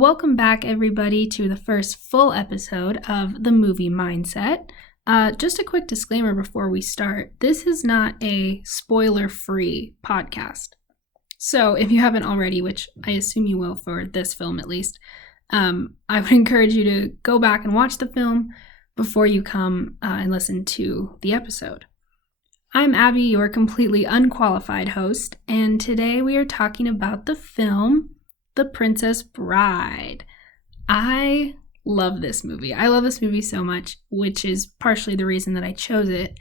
welcome back, everybody, to the first full episode of The Movie Mindset. Just a quick disclaimer before we start. This is not a spoiler-free podcast. So if you haven't already, which I assume you will for this film at least, I would encourage you to go back and watch the film before you come and listen to the episode. I'm Abby, your completely unqualified host, and today we are talking about the film The Princess Bride. I love this movie. I love this movie so much, which is partially the reason that I chose it.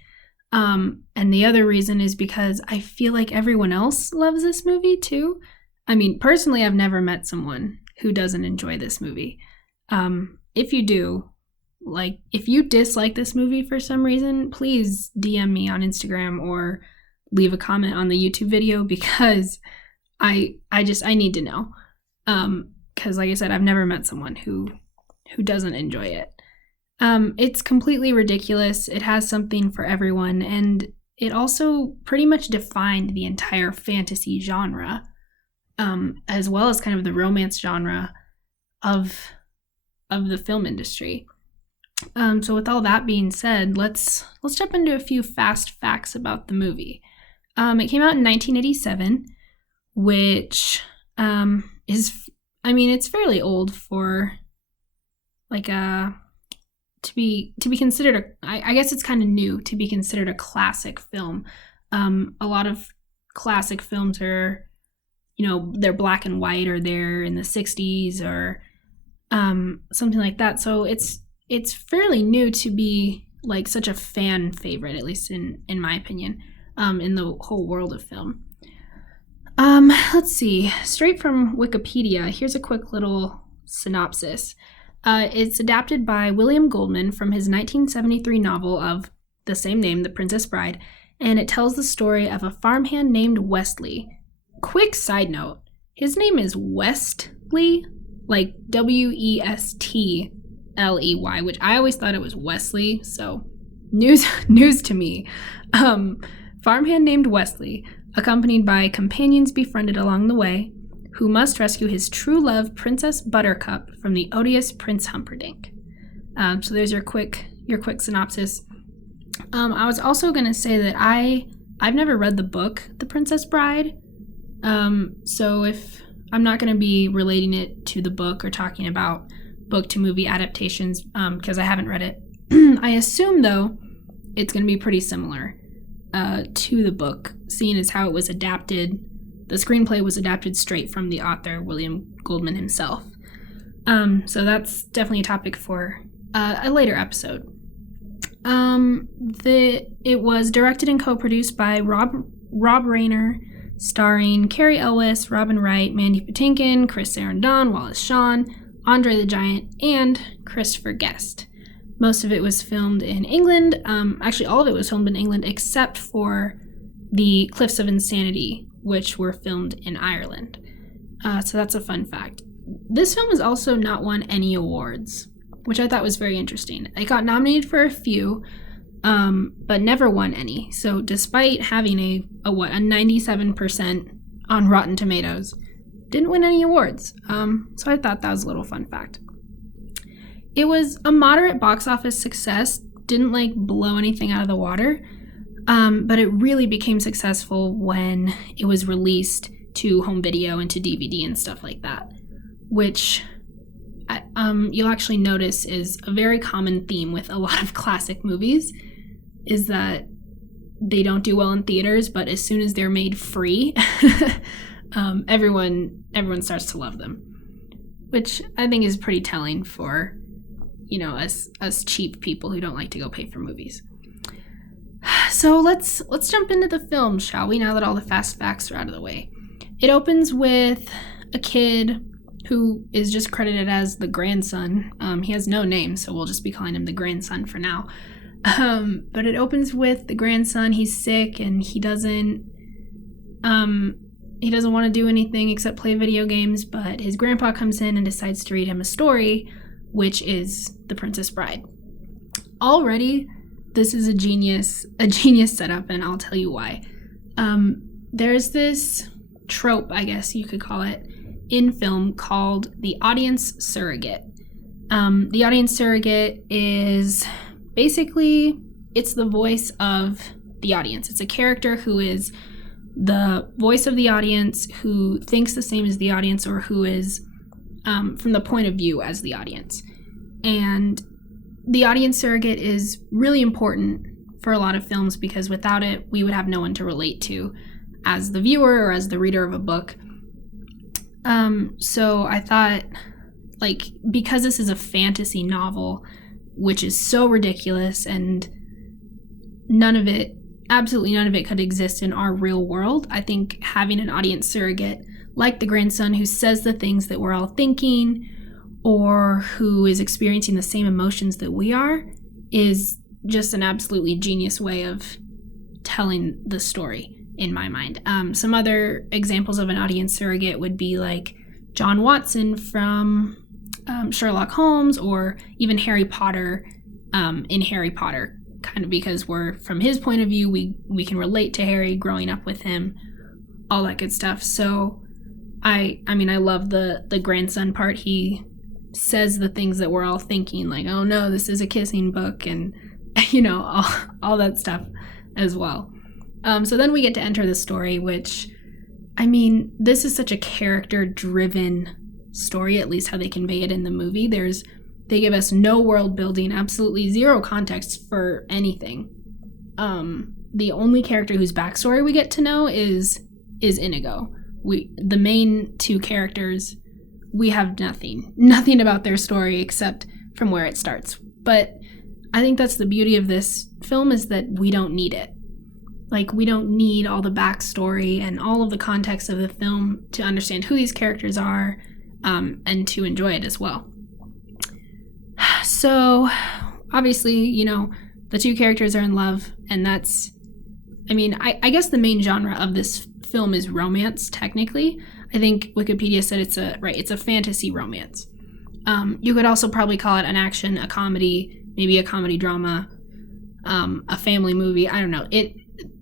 And the other reason is because I feel like everyone else loves this movie too. I mean, personally, I've never met someone who doesn't enjoy this movie. If you do, if you dislike this movie for some reason, please DM me on Instagram or leave a comment on the YouTube video because I need to know. Because like I said, I've never met someone who doesn't enjoy it. It's completely ridiculous. It has something for everyone, and it also pretty much defined the entire fantasy genre, as well as kind of the romance genre of the film industry. So with all that being said, let's jump into a few fast facts about the movie. It came out in 1987, which it's fairly old for to be considered I guess it's kind of new to be considered a classic film. A lot of classic films are, they're black and white, or they're in the 60s or something like that. So it's fairly new to be like such a fan favorite, at least in my opinion, in the whole world of film. Let's see. Straight from Wikipedia, here's a quick little synopsis. It's adapted by William Goldman from his 1973 novel of the same name, The Princess Bride, and it tells the story of a farmhand named Westley. Quick side note, his name is Westley, like Westley, which I always thought it was Wesley, so news to me. Farmhand named Westley, accompanied by companions befriended along the way, who must rescue his true love, Princess Buttercup, from the odious Prince Humperdinck. So there's your quick synopsis. I was also going to say that I've never read the book, The Princess Bride, so if I'm not going to be relating it to the book or talking about book-to-movie adaptations, because I haven't read it. I assume, though, it's going to be pretty similar to the book, seeing as how it was adapted. The screenplay was adapted straight from the author, William Goldman himself. So that's definitely a topic for a later episode. It was directed and co-produced by Rob Reiner, starring Cary Elwes, Robin Wright, Mandy Patinkin, Chris Sarandon, Wallace Shawn, Andre the Giant, and Christopher Guest. Most of it was filmed in England. Actually, all of it was filmed in England except for the Cliffs of Insanity, which were filmed in Ireland. So that's a fun fact. This film has also not won any awards, which I thought was very interesting. It got nominated for a few, but never won any. So despite having a 97% on Rotten Tomatoes, didn't win any awards. So I thought that was a little fun fact. It was a moderate box office success, didn't blow anything out of the water, but it really became successful when it was released to home video and to DVD and stuff like that, which you'll actually notice is a very common theme with a lot of classic movies, is that they don't do well in theaters, but as soon as they're made free, everyone starts to love them, which I think is pretty telling for us cheap people who don't like to go pay for movies. So let's jump into the film, shall we, now that all the fast facts are out of the way. It opens with a kid who is just credited as the grandson. He has no name, so we'll just be calling him the grandson for now. But it opens with the grandson. He's sick and he doesn't want to do anything except play video games, but his grandpa comes in and decides to read him a story, which is The Princess Bride. Already, this is a genius setup, and I'll tell you why. There's this trope, I guess you could call it, in film called the audience surrogate. The audience surrogate is basically, it's the voice of the audience. It's a character who is the voice of the audience, who thinks the same as the audience, or who is from the point of view as the audience. And the audience surrogate is really important for a lot of films because without it, we would have no one to relate to as the viewer or as the reader of a book. So I thought, like, because this is a fantasy novel, which is so ridiculous and absolutely none of it could exist in our real world, I think having an audience surrogate like the grandson who says the things that we're all thinking or who is experiencing the same emotions that we are is just an absolutely genius way of telling the story in my mind. Some other examples of an audience surrogate would be like John Watson from Sherlock Holmes, or even Harry Potter in Harry Potter, kind of because we're from his point of view, we can relate to Harry growing up with him, all that good stuff. So I mean, I love the grandson part. He says the things that we're all thinking, like, oh no, this is a kissing book, and all that stuff as well. So then we get to enter the story, which, I mean, this is such a character-driven story, at least how they convey it in the movie. They give us no world building, absolutely zero context for anything. The only character whose backstory we get to know is Inigo. The main two characters, we have nothing about their story except from where it starts. But I think that's the beauty of this film, is that we don't need it. Like, we don't need all the backstory and all of the context of the film to understand who these characters are, and to enjoy it as well. So, obviously, the two characters are in love, and that's, I guess the main genre of this film is romance, technically. I think Wikipedia said it's a fantasy romance. You could also probably call it an action, a comedy, maybe a comedy drama, a family movie. I don't know.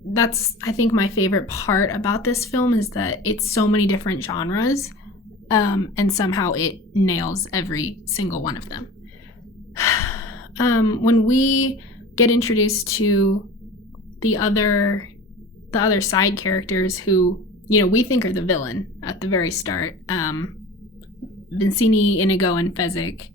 That's, I think, my favorite part about this film is that it's so many different genres, and somehow it nails every single one of them. When we get introduced to the other side characters who, we think are the villain at the very start, Vizzini, Inigo, and Fezzik,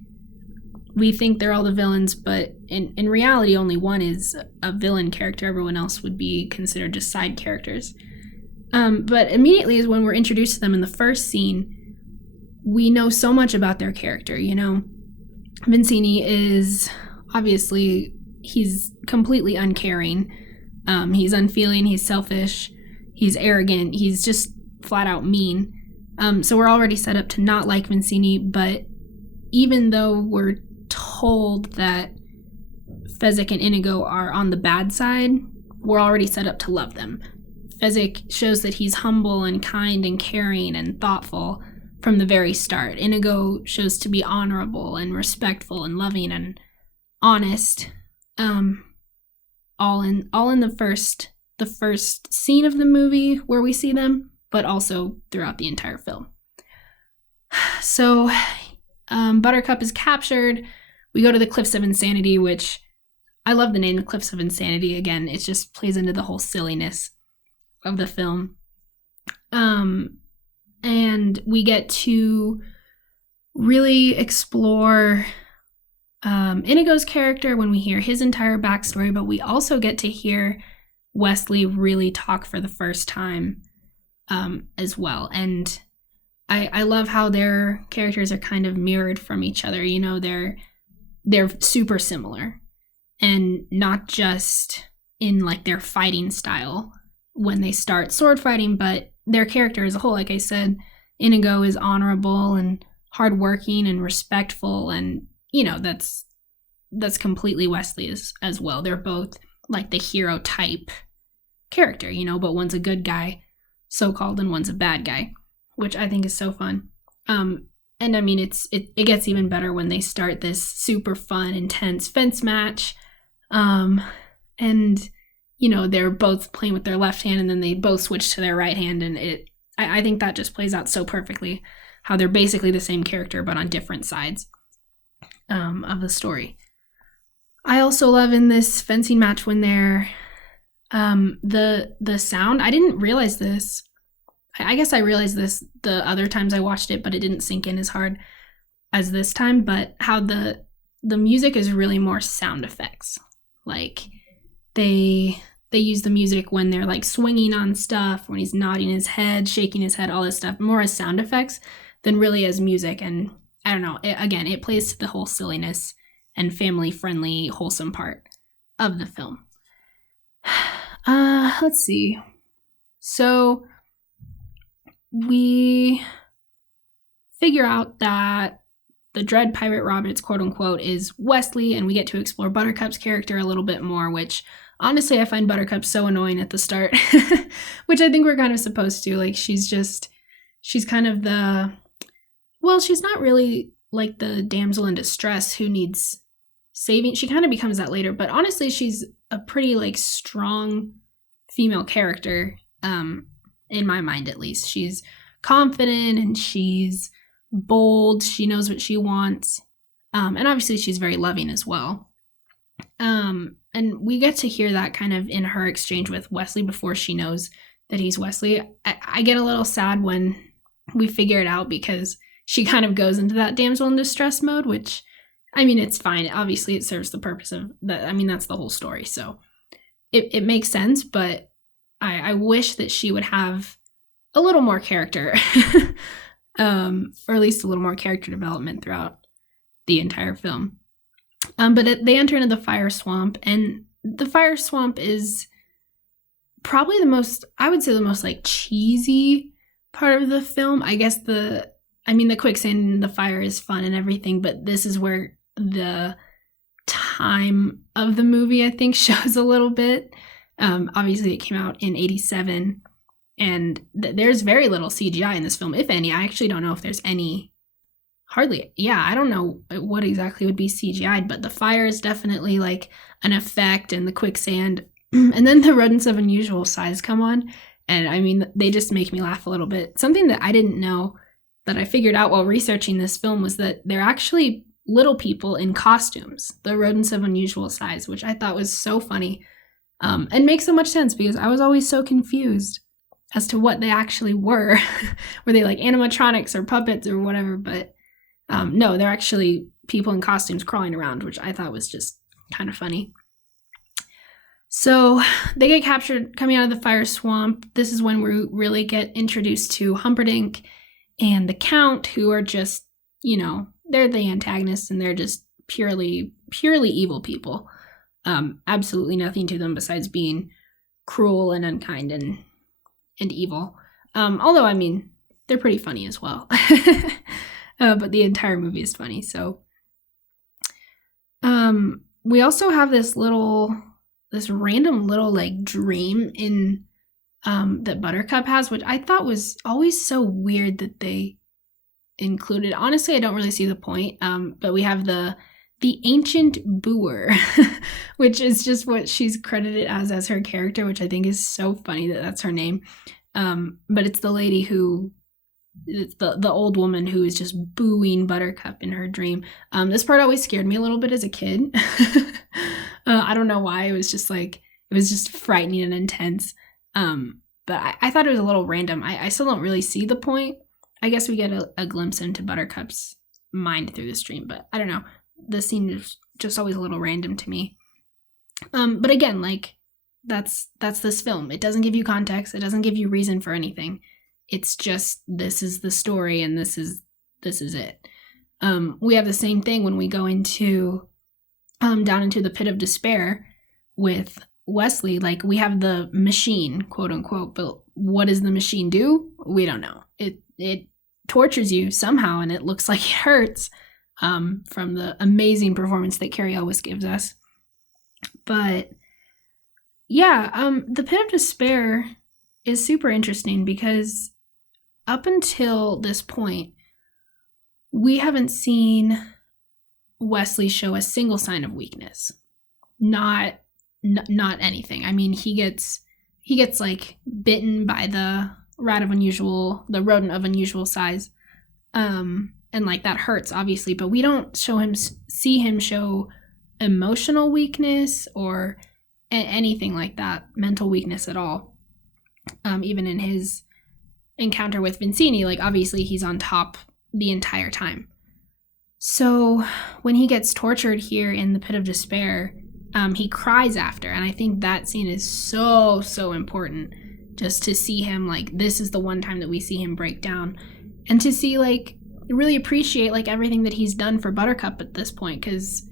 we think they're all the villains, but in reality, only one is a villain character. Everyone else would be considered just side characters. But immediately is when we're introduced to them in the first scene, we know so much about their character, Vizzini is, obviously, he's completely uncaring. He's unfeeling, he's selfish, he's arrogant, he's just flat out mean. So we're already set up to not like Vizzini, but even though we're told that Fezzik and Inigo are on the bad side, we're already set up to love them. Fezzik shows that he's humble and kind and caring and thoughtful from the very start. Inigo shows to be honorable and respectful and loving and honest. All in the first scene of the movie where we see them, but also throughout the entire film. So Buttercup is captured. We go to the Cliffs of Insanity, which I love the name, the Cliffs of Insanity. Again, it just plays into the whole silliness of the film. And we get to really explore Inigo's character when we hear his entire backstory, but we also get to hear Wesley really talk for the first time as well. And I love how their characters are kind of mirrored from each other. They're super similar, and not just in like their fighting style when they start sword fighting, but their character as a whole. Like I said, Inigo is honorable and hardworking and respectful, and that's completely Wesley as well. They're both like the hero type character, but one's a good guy, so-called, and one's a bad guy, which I think is so fun. And it gets even better when they start this super fun, intense fence match. And they're both playing with their left hand, and then they both switch to their right hand, and I think that just plays out so perfectly. how they're basically the same character but on different sides of the story. I also love in this fencing match when they're the sound. I didn't realize this. I guess I realized this the other times I watched it, but it didn't sink in as hard as this time. But how the music is really more sound effects. Like they use the music when they're like swinging on stuff, when he's nodding his head, shaking his head, all this stuff, more as sound effects than really as music. And I don't know. It plays to the whole silliness and family-friendly, wholesome part of the film. Let's see. So we figure out that the Dread Pirate Roberts, quote unquote, is Wesley, and we get to explore Buttercup's character a little bit more, which honestly I find Buttercup so annoying at the start, which I think we're kind of supposed to. Like, she's kind of she's not really like the damsel in distress who needs saving. She kind of becomes that later, but honestly, she's a pretty like strong female character, in my mind at least. She's confident and she's bold. She knows what she wants, and obviously she's very loving as well. And we get to hear that kind of in her exchange with Wesley before she knows that he's Wesley. I get a little sad when we figure it out because she kind of goes into that damsel in distress mode, which, I mean, it's fine. Obviously, it serves the purpose of that. I mean, that's the whole story. So it makes sense, but I wish that she would have a little more character, or at least a little more character development throughout the entire film. But they enter into the fire swamp, and the fire swamp is probably the most like cheesy part of the film. I guess the quicksand and the fire is fun and everything, but this is where the time of the movie, I think, shows a little bit. Obviously, it came out in 1987, and there's very little CGI in this film, if any. I actually don't know if there's any. Hardly. Yeah, I don't know what exactly would be CGI'd, but the fire is definitely like an effect, and the quicksand. And then the rodents of unusual size come on, and I mean, they just make me laugh a little bit. Something that I didn't know that I figured out while researching this film was that they're actually little people in costumes, the rodents of unusual size, which I thought was so funny, and makes so much sense because I was always so confused as to what they actually were. Were they like animatronics or puppets or whatever? But no, they're actually people in costumes crawling around, which I thought was just kind of funny. So they get captured coming out of the fire swamp. This is when we really get introduced to Humperdinck and the Count, who are just, they're the antagonists, and they're just purely evil people. Absolutely nothing to them besides being cruel and unkind and evil. Although, I mean, they're pretty funny as well. But the entire movie is funny. So we also have this random little like dream in that Buttercup has, which I thought was always so weird that they included. Honestly, I don't really see the point. But we have the ancient Boer, which is just what she's credited as her character, which I think is so funny that that's her name. But it's the lady who, it's the old woman who is just booing Buttercup in her dream. This part always scared me a little bit as a kid. I don't know why. It was just frightening and intense. But I thought it was a little random. I still don't really see the point. I guess we get a glimpse into Buttercup's mind through this dream, but I don't know. The scene is just always a little random to me. But again, like, that's this film. It doesn't give you context. It doesn't give you reason for anything. It's just, this is the story, and this is it. We have the same thing when we go into down into the pit of despair with Wesley. Like, we have the machine, quote unquote, but what does the machine do? We don't know. It tortures you somehow, and it looks like it hurts, from the amazing performance that Carrie Elwes gives us. But yeah, the pit of despair is super interesting because up until this point, we haven't seen Wesley show a single sign of weakness. Not anything. I mean, he gets like bitten by the rodent of unusual size And like that hurts obviously, but we don't see him show emotional weakness or anything like that, mental weakness at all. Even in his encounter with Vizzini, like obviously he's on top the entire time. So when he gets tortured here in the Pit of Despair, he cries after, and I think that scene is so important, just to see him, like, this is the one time that we see him break down, and to see, like, really appreciate, like, everything that he's done for Buttercup at this point, because,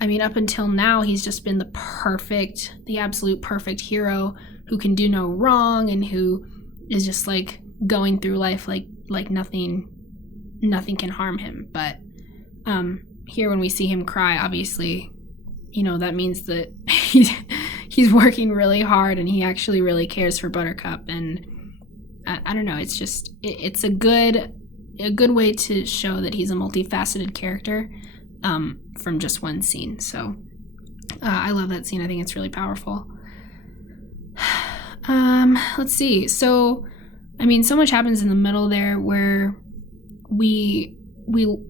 I mean, up until now, he's just been the absolute perfect hero who can do no wrong, and who is just, like, going through life like nothing can harm him. But here when we see him cry, obviously, you know, that means that he's working really hard and he actually really cares for Buttercup. And I don't know, it's just it's a good way to show that he's a multifaceted character from just one scene. So I love that scene. I think it's really powerful. Let's see. So I mean, so much happens in the middle there where we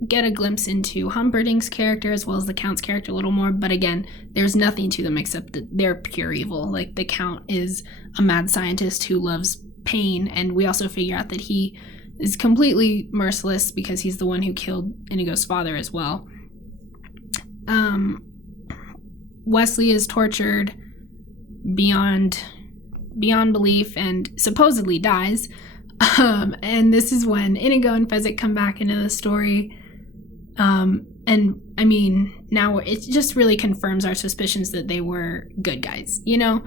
get a glimpse into Humperdinck's character as well as the Count's character a little more, but again, there's nothing to them except that they're pure evil. Like, the Count is a mad scientist who loves pain, and we also figure out that he is completely merciless because he's the one who killed Inigo's father as well. Wesley is tortured beyond belief and supposedly dies. And this is when Inigo and Fezzik come back into the story. And I mean, now it just really confirms our suspicions that they were good guys. You know,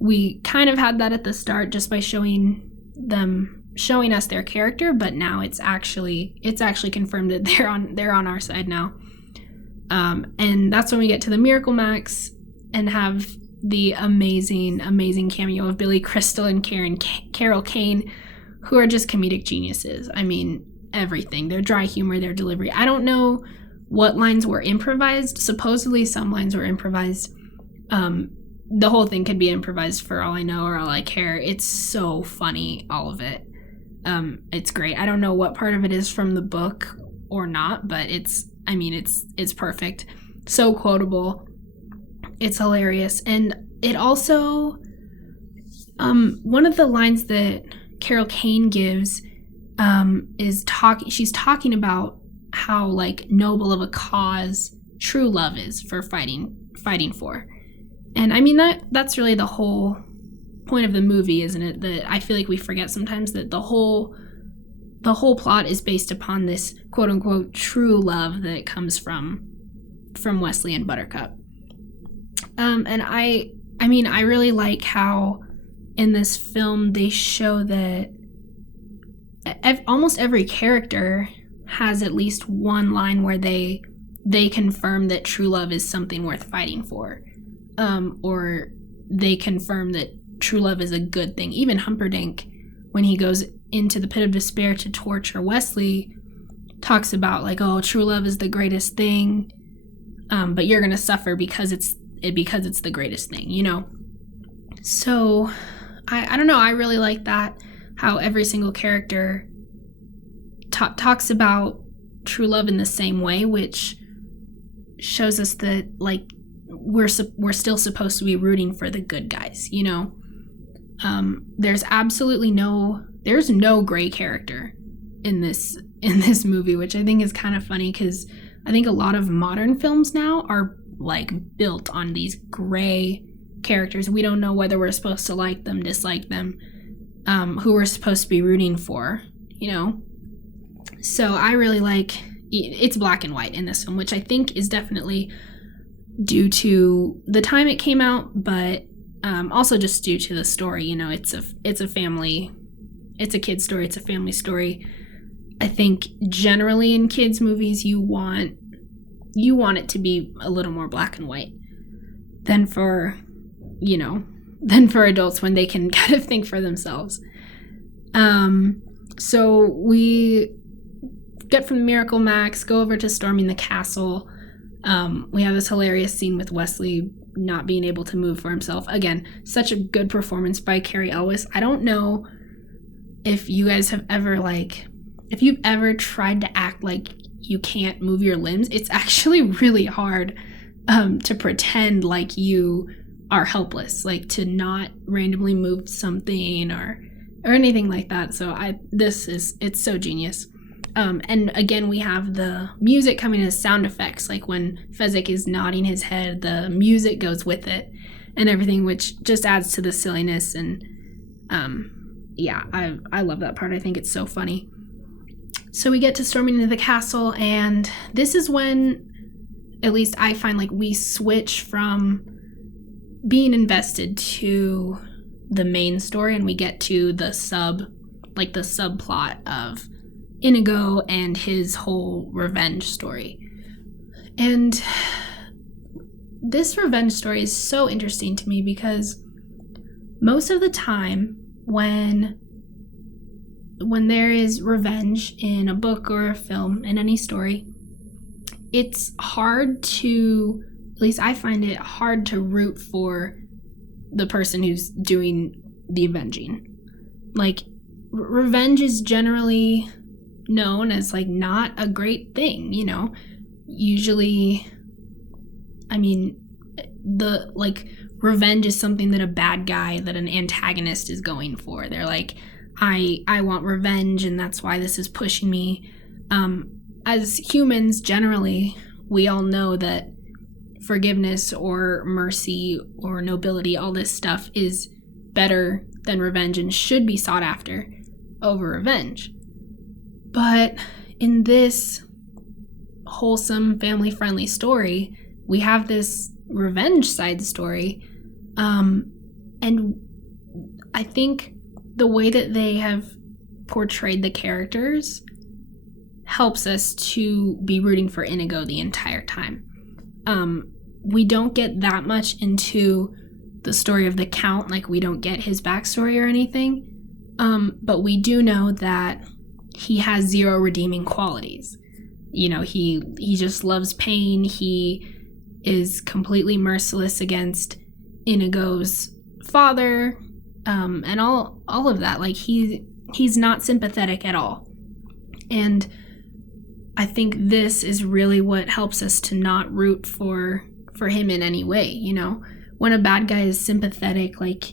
we kind of had that at the start just by showing us their character, but now it's actually confirmed that they're on our side now. And that's when we get to the Miracle Max and have the amazing cameo of Billy Crystal and Carol Kane, who are just comedic geniuses. I mean, everything. Their dry humor, their delivery. I don't know what lines were improvised. Supposedly some lines were improvised. The whole thing could be improvised for all I know or all I care. It's so funny, all of it. It's great. I don't know what part of it is from the book or not, but it's perfect. So quotable. It's hilarious. And it also, one of the lines that Carol Kane gives she's talking about how, like, noble of a cause true love is for fighting for. And I mean, that's really the whole point of the movie, isn't it? That I feel like we forget sometimes that the whole plot is based upon this quote unquote true love that comes from Wesley and Buttercup. And I really like how in this film they show that almost every character has at least one line where they confirm that true love is something worth fighting for, or they confirm that true love is a good thing. Even Humperdinck, when he goes into the Pit of Despair to torture Wesley, talks about, like, oh, true love is the greatest thing, but you're gonna suffer because it's the greatest thing, you know. So I don't know, I really like that, how every single character talks about true love in the same way, which shows us that, like, we're still supposed to be rooting for the good guys, you know. There's no gray character in this movie, which I think is kind of funny, because I think a lot of modern films now are, like, built on these gray characters. We don't know whether we're supposed to like them, dislike them, who we're supposed to be rooting for, you know. So I really like it's black and white in this film, which I think is definitely due to the time it came out, but also just due to the story. You know, it's a family, it's a kid's story, it's a family story. I think generally in kids' movies you want it to be a little more black and white than for adults when they can kind of think for themselves. So we get from the Miracle Max, go over to storming the castle. We have this hilarious scene with Wesley not being able to move for himself. Again, such a good performance by Cary Elwes. I don't know if you guys have ever, like, if you've ever tried to act like you can't move your limbs, it's actually really hard to pretend like you are helpless, like to not randomly move something or anything like that. So it's so genius. And again, we have the music coming as sound effects, like when Fezzik is nodding his head, the music goes with it and everything, which just adds to the silliness. And yeah, I love that part. I think it's so funny. So we get to storming into the castle, and this is when, at least I find, like, we switch from being invested to the main story, and we get to the subplot of Inigo and his whole revenge story. And this revenge story is so interesting to me because most of the time when there is revenge in a book or a film, in any story, it's hard to, at least I find it hard to root for the person who's doing the avenging. Like, revenge is generally known as, like, not a great thing, you know? Usually, I mean, revenge is something that a bad guy, that an antagonist is going for. They're like, I want revenge, and that's why this is pushing me. As humans, generally, we all know that forgiveness or mercy or nobility, all this stuff is better than revenge and should be sought after over revenge. But in this wholesome, family-friendly story, we have this revenge side story. And I think the way that they have portrayed the characters helps us to be rooting for Inigo the entire time. We don't get that much into the story of the Count, like we don't get his backstory or anything, but we do know that he has zero redeeming qualities. You know, he just loves pain. He is completely merciless against Inigo's father, and all of that. Like, he's not sympathetic at all. And I think this is really what helps us to not root for him in any way, you know? When a bad guy is sympathetic, like,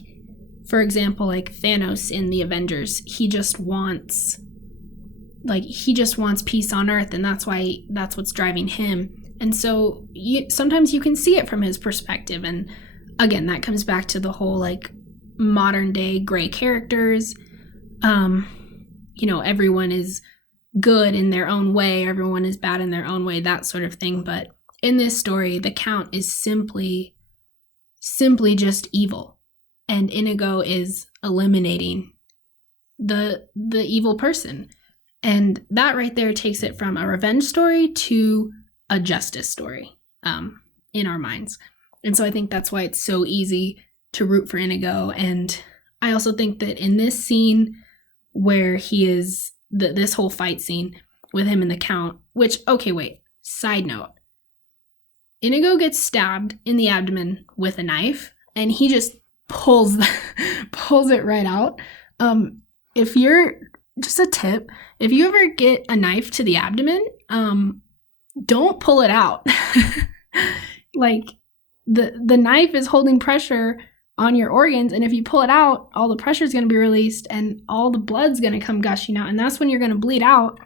for example, like Thanos in the Avengers, he just wants peace on Earth, and that's what's driving him. And so sometimes you can see it from his perspective. And again, that comes back to the whole, like, modern day gray characters. You know, everyone is good in their own way, everyone is bad in their own way, that sort of thing. But in this story, the Count is simply just evil, and Inigo is eliminating the evil person. And that right there takes it from a revenge story to a justice story, in our minds. And so I think that's why it's so easy to root for Inigo. And I also think that in this scene where he is, this whole fight scene with him and the Count, which, okay, wait, side note. Inigo gets stabbed in the abdomen with a knife, and he just pulls it right out. If you're, just a tip, if you ever get a knife to the abdomen, don't pull it out. Like, the knife is holding pressure on your organs, and if you pull it out, all the pressure is going to be released and all the blood's going to come gushing out, and that's when you're going to bleed out.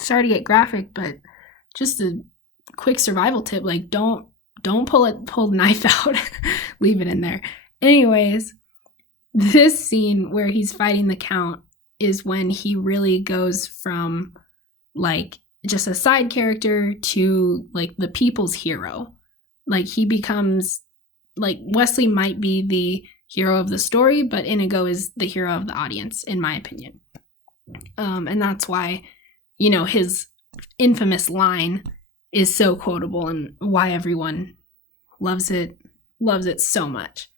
Sorry to get graphic, but just a quick survival tip, like, don't pull the knife out. Leave it in there. Anyways, this scene where he's fighting the Count is when he really goes from, like, just a side character to, like, the people's hero. Like, he becomes, like, Wesley might be the hero of the story, but Inigo is the hero of the audience, in my opinion. And that's why, you know, his infamous line is so quotable and why everyone loves it so much.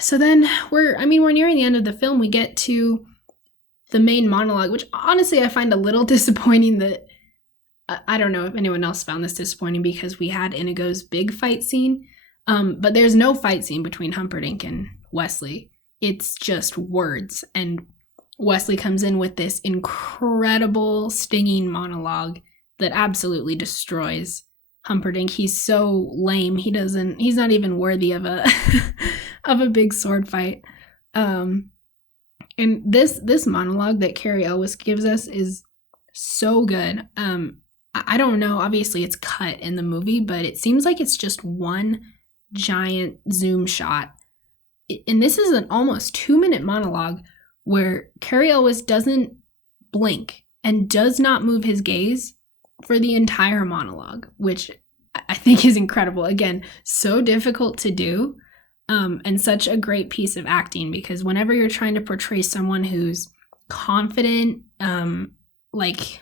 So then we're nearing the end of the film. We get to the main monologue, which honestly I find a little disappointing. That I don't know if anyone else found this disappointing, because we had Inigo's big fight scene, but there's no fight scene between Humperdinck and Wesley. It's just words, and Wesley comes in with this incredible stinging monologue that absolutely destroys Humperdinck. He's so lame. He's not even worthy of a of a big sword fight. And this monologue that Cary Elwes gives us is so good. I don't know, obviously it's cut in the movie, but it seems like it's just one giant zoom shot. And this is an almost 2-minute monologue where Cary Elwes doesn't blink and does not move his gaze for the entire monologue, which I think is incredible. Again, so difficult to do, and such a great piece of acting, because whenever you're trying to portray someone who's confident, like,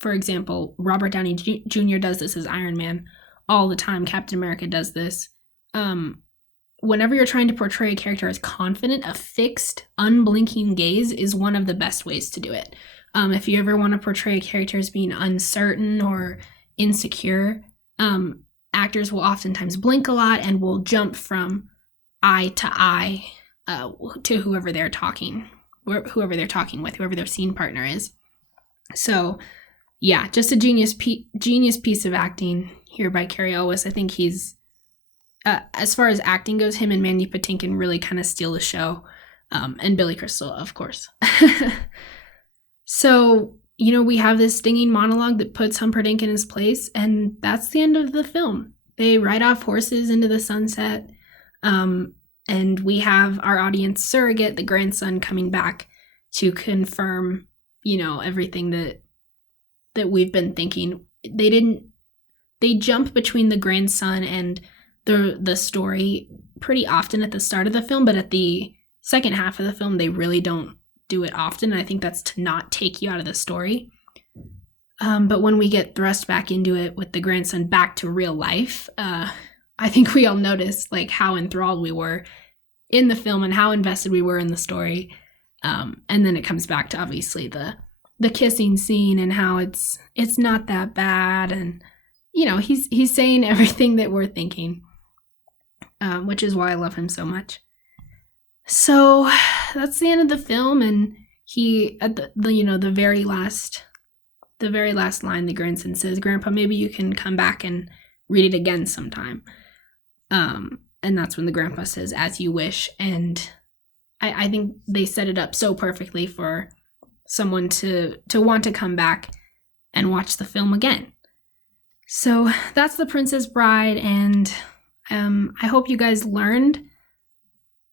for example, Robert Downey Jr. does this as Iron Man all the time. Captain America does this. Whenever you're trying to portray a character as confident, a fixed, unblinking gaze is one of the best ways to do it. If you ever want to portray a character as being uncertain or insecure, actors will oftentimes blink a lot and will jump from eye to eye to whoever they're talking with, whoever their scene partner is. So, yeah, just a genius piece of acting here by Cary Elwes. I think he's, as far as acting goes, him and Mandy Patinkin really kind of steal the show, and Billy Crystal, of course. So, we have this stinging monologue that puts Humperdinck in his place, and that's the end of the film. They ride off horses into the sunset, and we have our audience surrogate, the grandson, coming back to confirm, everything that we've been thinking. They jump between the grandson and the story pretty often at the start of the film, but at the second half of the film, they really don't do it often. And I think that's to not take you out of the story. But when we get thrust back into it with the grandson back to real life, I think we all noticed like how enthralled we were in the film and how invested we were in the story. And then it comes back to obviously the kissing scene and how it's not that bad, and he's saying everything that we're thinking, which is why I love him so much. So that's the end of the film, and he at the very last line, the grandson says, "Grandpa, maybe you can come back and read it again sometime." And that's when the grandpa says, "As you wish." And I think they set it up so perfectly for someone to want to come back and watch the film again. So that's The Princess Bride, and I hope you guys learned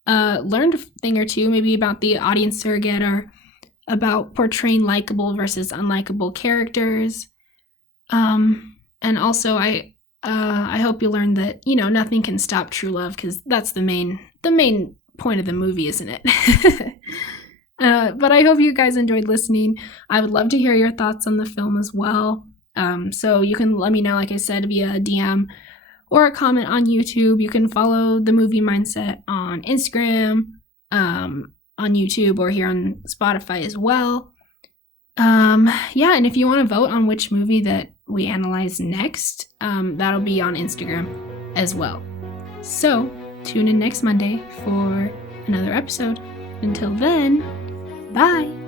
a thing or two, maybe about the audience surrogate or about portraying likable versus unlikable characters. And also I hope you learned that, nothing can stop true love, because that's the main point of the movie, isn't it? But I hope you guys enjoyed listening. I would love to hear your thoughts on the film as well. So you can let me know, like I said, via a DM or a comment on YouTube. You can follow The Movie Mindset on Instagram, on YouTube, or here on Spotify as well. And if you want to vote on which movie that we analyze next, that'll be on Instagram as well. So tune in next Monday for another episode. Until then, bye!